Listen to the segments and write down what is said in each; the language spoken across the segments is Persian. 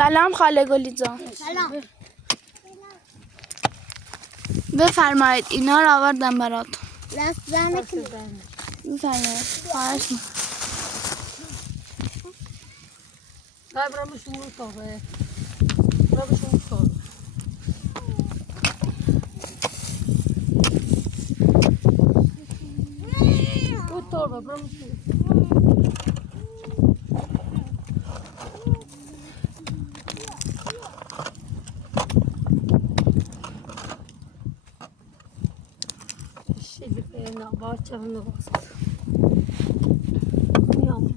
سلام خاله گلی جان. سلام. بفرمایید اینا رو آوردم براتون. دست زنه که بفرمایید. خواهش می‌کنم. برامشون می‌کنه. برامشون می‌کنه. Bu torba, برامشون. Şimdi ne bahçenin ne var? Yağmur.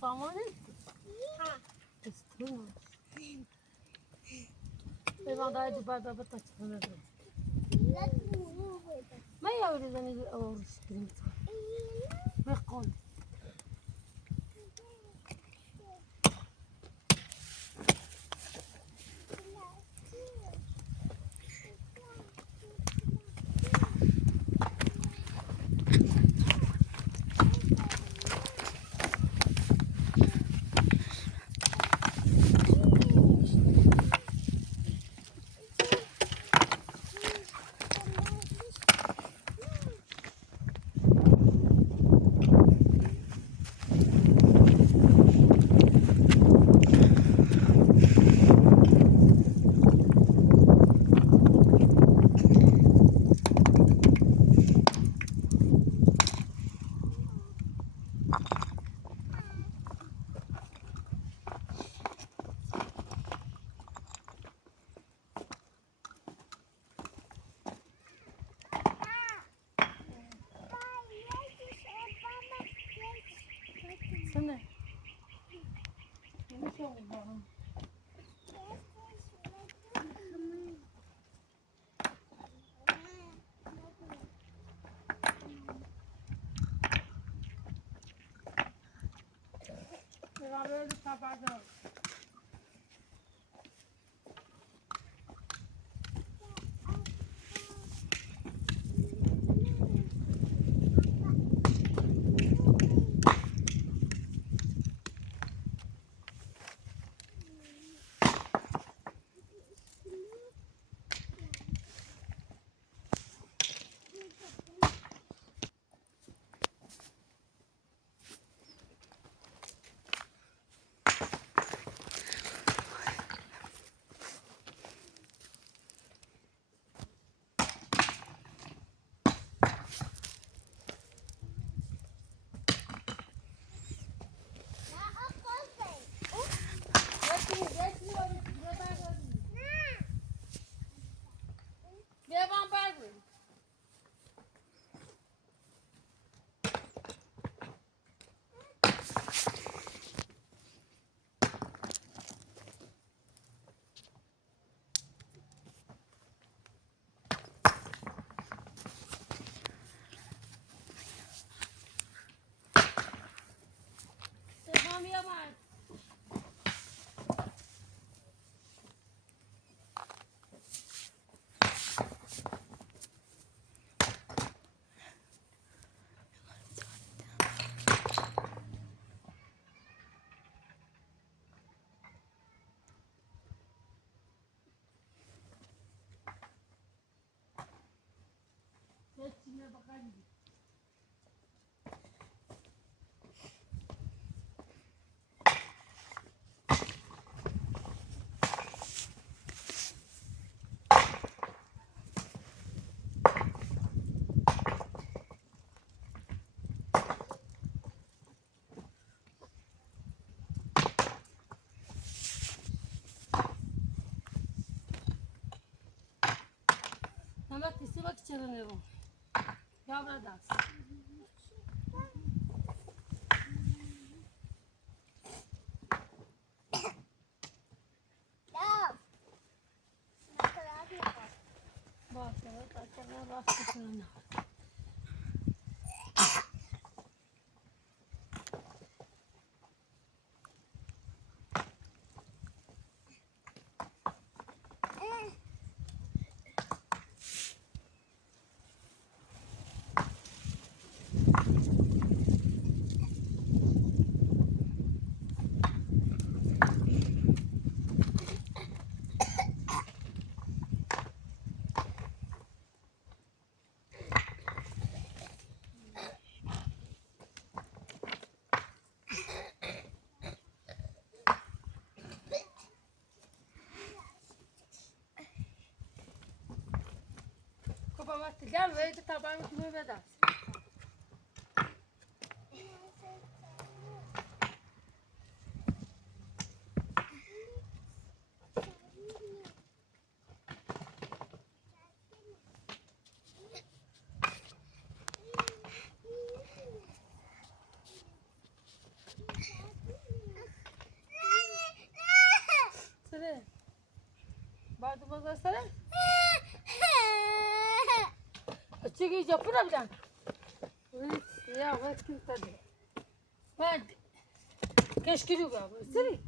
Saman istemiyorum. Ben daha Dubai baba taşımadım. ما يوريني أورش كريم. ما يقول. Sana. Ne şey oldu? Böyle tabağa. Hepsine bakalım. Ama kesi bak içeri o. Yavru da. Bak, bak, bak. وقتی گل وید طبعا میتونه بده سره بعد بازار سره چیگی جا پورا بدن یا وقت کن تده بعد کشکی رو گا سری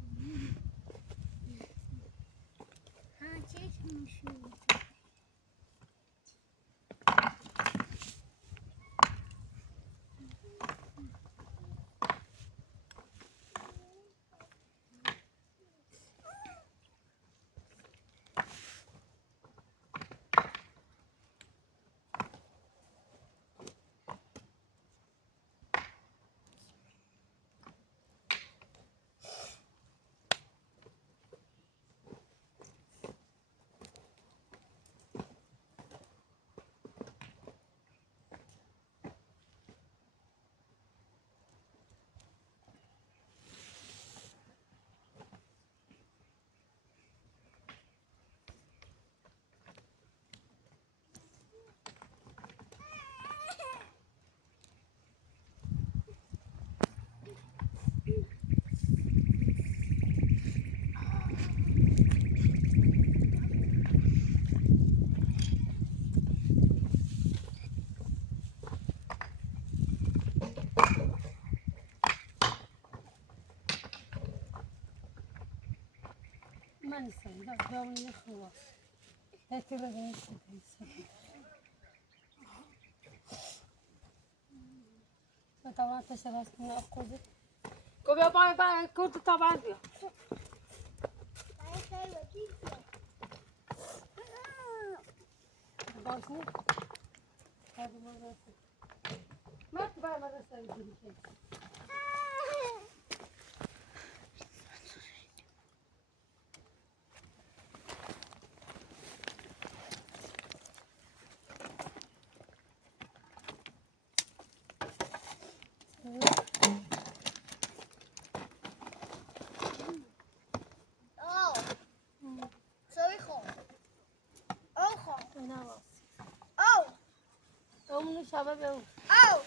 من نیستم دا دامنی خواست هتی بگم من طبعا تشرف کنم اخوزی کو بیا پای کورت طبعا بیا باشنی هذا مدرسة ما تبع مدرسة يجري شيء من شباب او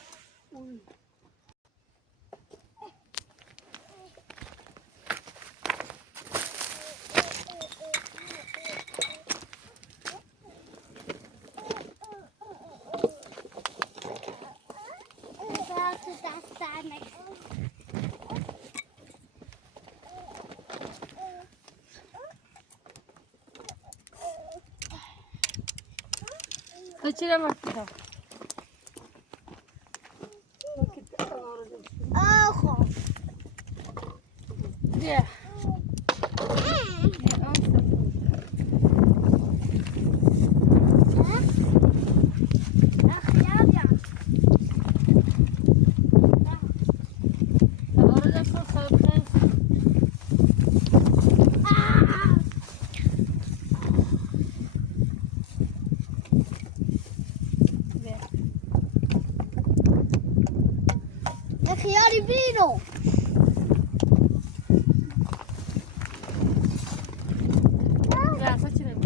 كتير ما كده Yeah. خياري بينو Yeah, كتير.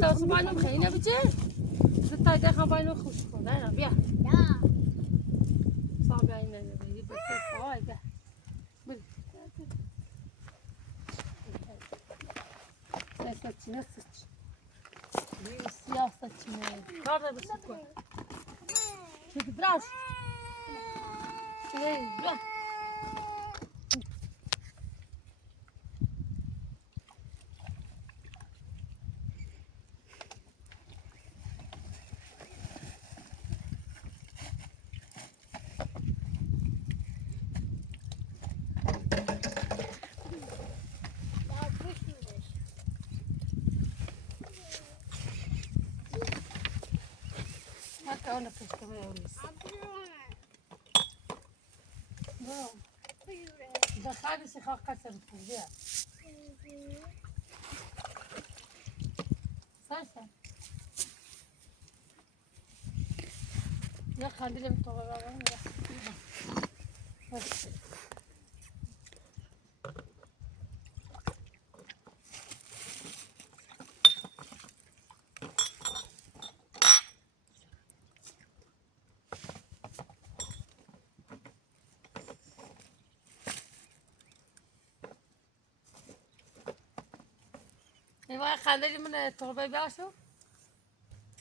تو سبحان خیلی بچه زتا ده خبرنو خوش کنه نه بیا صاحب این نه بی بس سوای بیا بل سیاست نست بی سیاست نه کار بس کن چه براش بیا انا كنت كمان اوليس ده خالص يخاف كسر التربيع Sen. Ya kandile mi toparlayalım ya. Hadi. Eyvah kandili mi torbayı bir açıyor?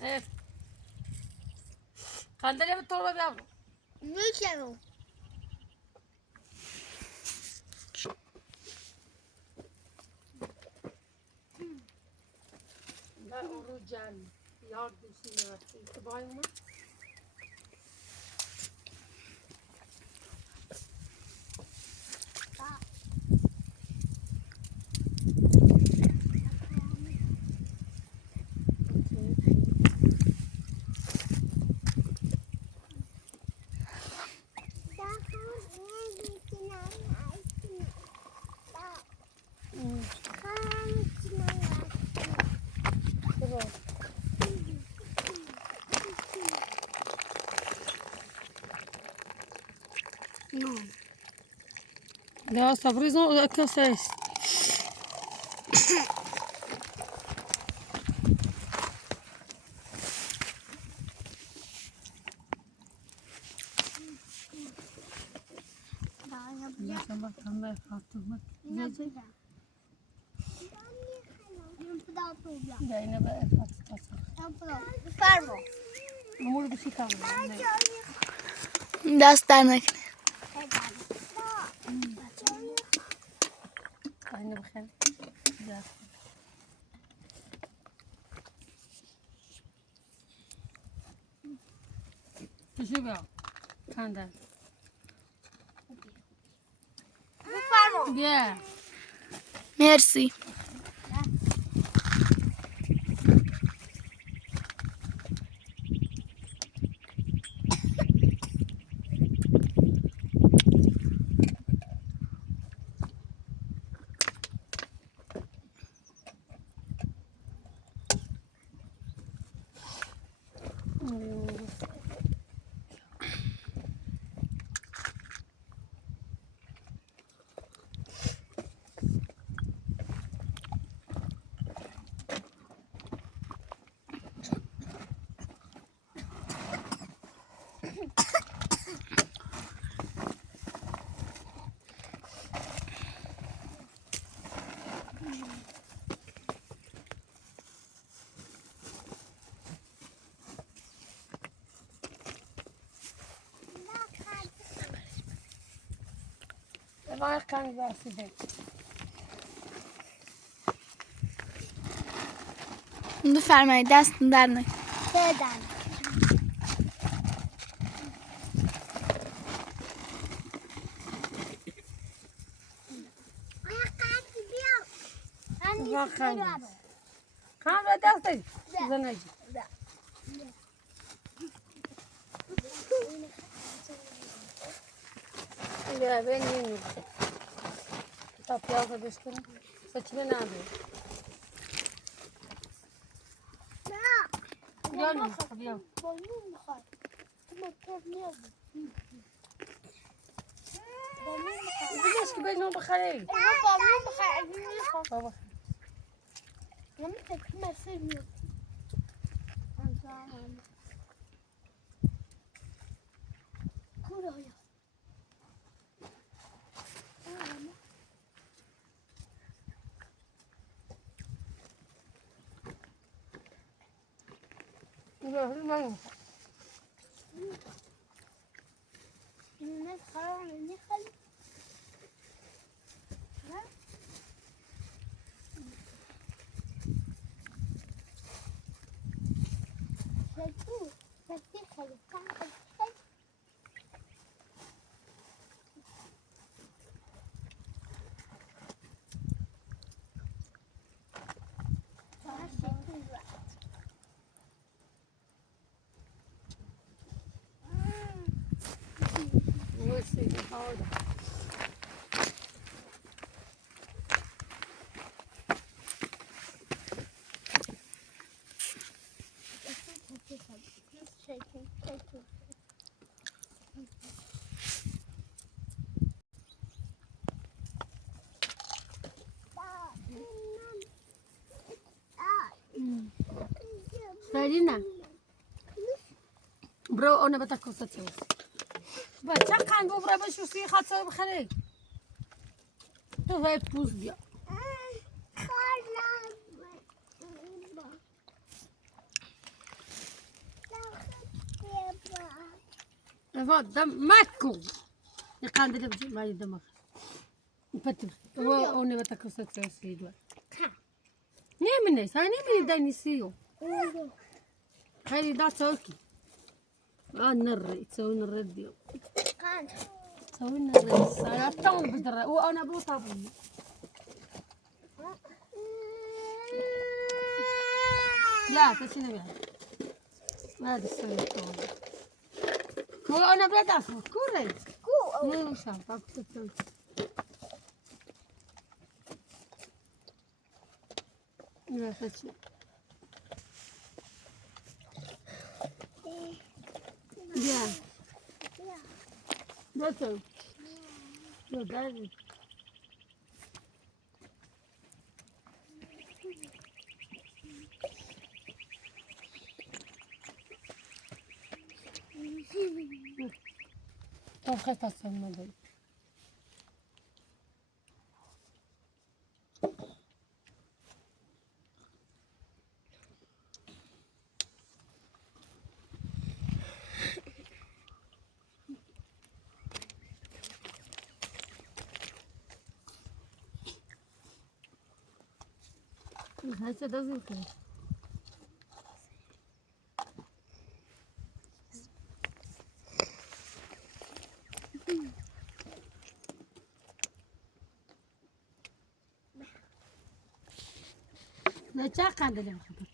Evet. Kandili mi torbayı bir açıyor? Milkshake. Ben orucan yardımcısıyla itibarımı. No. Ya sabrizon que c'est? Daha yapacağım. Sen bak tanda yaptım. Ne yapacağım? Yapıda oturacağım. Ya yine ben patlatacağım. Yapıda. Fermo. Umur bir şey kalmadı. دست در نکنه. Aynı bakayım. Güzel. Teşekkür ederim. Kandil. Bu fermo. Yeah. مرسی. Var kan versin. بفرمایید دست در نکنه. Neden? Ayakkabı gidiyor. Ben Var de kan. istiyorum. Kan ve ders. Zanacı. Ya ben yiyeyim. Kitap yazdı başkanım. Saçını ne yapıyor? Gel mi? Tabii ya. Boynum mu kay? Ama problem. Biliyorsun ki ben onu bakarım. Ama boynum mu kay? Elini kay. Baba. Ama tepkime sevmiyorum. Kuraya. Görmem. Ne karar ne hal? Ha? Şekil, şekil halı. We'll see. Hold on. فعلی نه برو اونه بتا کسا چه بچه قند برو بشوسی خاطر بخری تو وای پوز بیا افا دم مکو يقان دلم ما يدمغ فتح هو اونه بتا كسا چه سيدوا نيمني ساني من داني سيو هاي دا توكي نري تسوي نري ديو تسوي نري سايا تون بدرا وانا بوطابوني لا تسينا بها ما هذا السوي تون هو انا بلا دافو كوري مو شاف اكتب لا تسينا Yeah. That's all. No, that is. طب خلاص تصل دي. هسه دازم كده. لا تشاق عندنا خبر.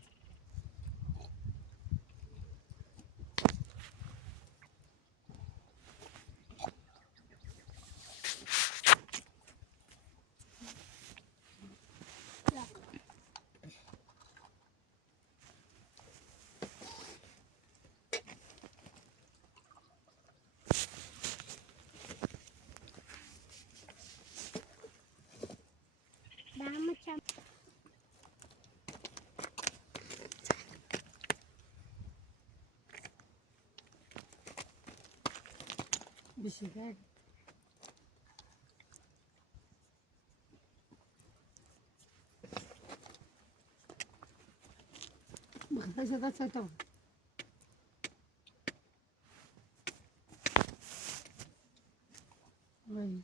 بشكل ما خدش هذا ساتو وي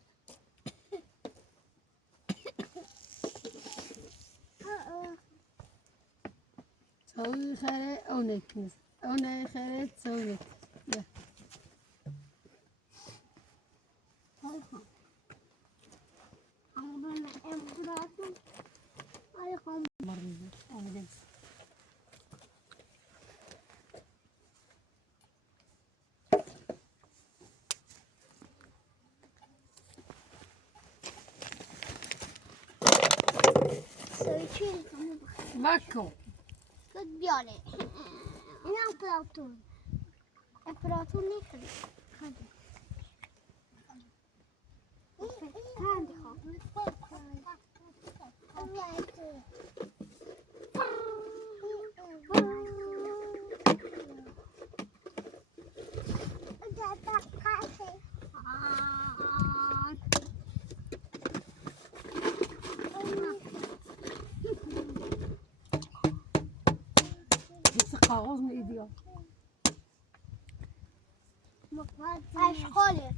سوي خير او نكنس او ناي خير تسوي لا مريضة أبدا ماكو بیاره این امپراتور امپراتور نیست خیلی خیلی قاغوز من ايديها اشغاله